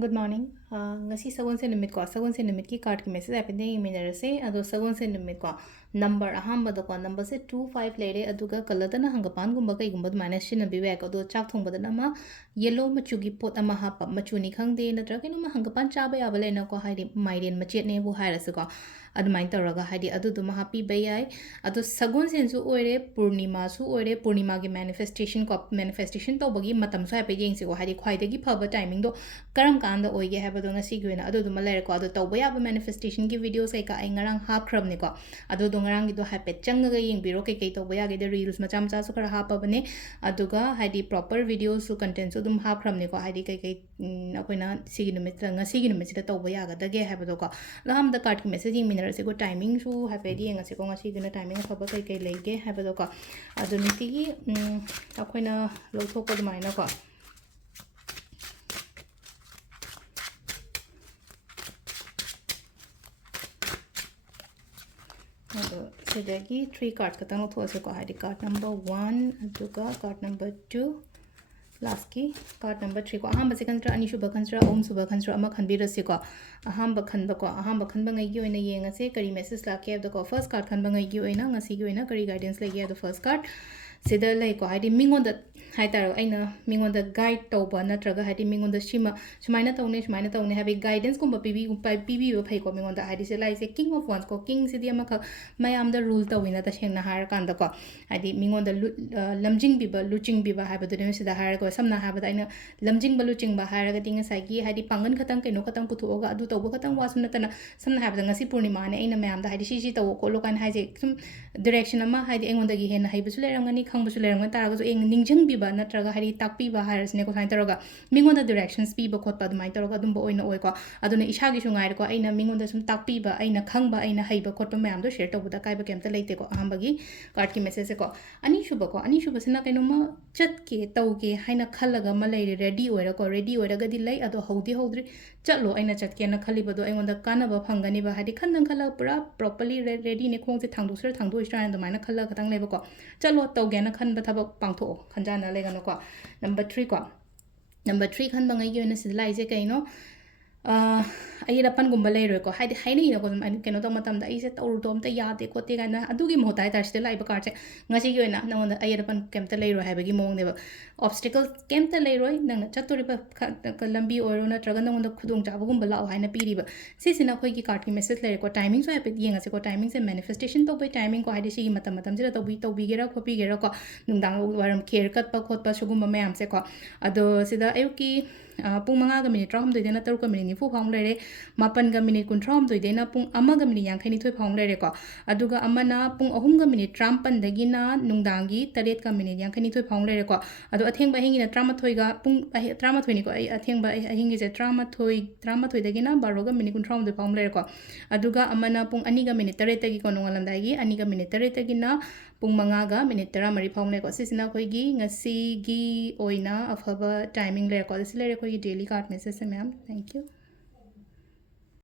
Good morning. Ngasi sagun se numit ko sagun se numit ki card ki message apinde email se ado sagun se numit ko number ahamba da ko number se 25 lere aduga kalada na hangapan gumba kai gumba mana shin bi wa ko do chak thong bada na ma yellow machu gi pot ama ha pa machu ni khang de na tra ke no ma hangapan cha ba ya bale na ko haidi maiden machet ne bu haira se ko adumai taraga haidi adu du ma happy bayai ado sagun sen su oire purnima gi manifestation to bagi matam so happy jeng se ko haidi khwai de gi phaba timing do karam kanda oige haba do ngasi gi na adu du ma lere ko adu to ba ya ba manifestation gi video sai ka ai ngarang hap khram ne ko adu do ngarang gi do happy chang ga yeng biro ke to ba ya ge de reels ma cham cha su khara hapa bane adu ga haidi proper videos su content su dum hap khram ne ko haidi kai akoina sigi numit ngasi gi numit da to ba ya ga da ge haba do ko lam da card ki messaging minute se ko timing su happy di ngasi ko ngasi gi na timing phaba kai lege haba do ko adu niti gi akoina lo thok ko mai na ko Sedagi 3 cards katang utho se ko haidi card number 1 aduga card number 2 last ki card number 3 ko ahamba se kantra ani shuba kantra om suba kantra ama khanbi rasi ko ahamba khanba ngai gi oina yenga se kari message la ke ko first card khanba ngai gi oina ngasi gi oina kari guidance legi the first card sida lai ko haidi mingon da hai taro aina mingon da guide to ba natraga haidi mingon da shima sumaina tawne have guidance ko pibi ba phai ko mingon da haidi se lai se king of wands ko king sidi ama kha mayam da rule tawina ta shengna har kan da ko haidi mingon da lamjing biba luching biba ha ba de sida har ko samna ha ba aina lamjing ba luching ba har ga tinga sai gi haidi pangan khatang kaino khatang putho ga adu tawba khatang wasum na tana samna ha ba ngasi purnima ne aina mayam da haidi si taw ko lo kan haije sum direction ama haidi engon da gi hen hai ba su lerangani khangbusu lerang taraga so eng ningjang biba natraga hari takpi ba harsne ko sain taraga mingonda directions pi ba khotpa dumai taraga dum ba oina oi ko aduna isha gi sungai ko aina mingonda sum takpi ba aina khangba aina haiba khotpa mayam do share to buda kai ba kemta leite ko ahambagi card ki message ko ani shuba sina kaino ma chat ke taw ke haina khalaga ma leire ready oira ga di lai ado hodri chatlo aina chat ke na khali ba do aingonda kana ba phangani ba hadi khandang khala pura properly ready ne khong se thangdu isra and maina khala khatang leba ko chalo taw ge na khan ba thaba pangtho khanjana lega no ko number 3 khan bangai gi na sidlai je kaino ai rapan gumba lei roi ko haidi haini ina ko keno to matam da ise taur tom ta yade ko te kana adugi mohtai tar site lai ba card se ngasi gi na na ai rapan kemta lei roi haibagi mong ne ba obstacle kemta lei roi nang chatori ba lambi oiro na traga nang da khudung cha gumba lao haina piri ba si sina khoi gi card ki message lei ko timing so happy yenga se ko timing se manifestation to by timing ko haidi si matam se to bi gera ko pi gera ko nungdang waram kher kat pa khot pa sugumba mayam se ko ado sida ayuki pung manga ga minute ram doi dena taru ka minute fu phang lere mapan ga minute kun thram doi dena pung ama ga minute yang khani thoi phang lere ko aduga amana pung ahum ga minute tram pan dagi na nungdangi taret ka minute yang khani thoi phang lere ko adu atheng ba hingi na trama thoi ga pung trama thoi ni ko atheng ba hingi je trama thoi dagi na baro ga minute kun thram doi phang lere ko aduga amana pung ani ga minute taret dagi ko nungalam dagi ani ga minute taret dagi na pung manga ga minute tara mari phang lere ko sisina khoi gi ngasi gi oina afaba timing lere ko sile re ko daily card message se ma'am thank you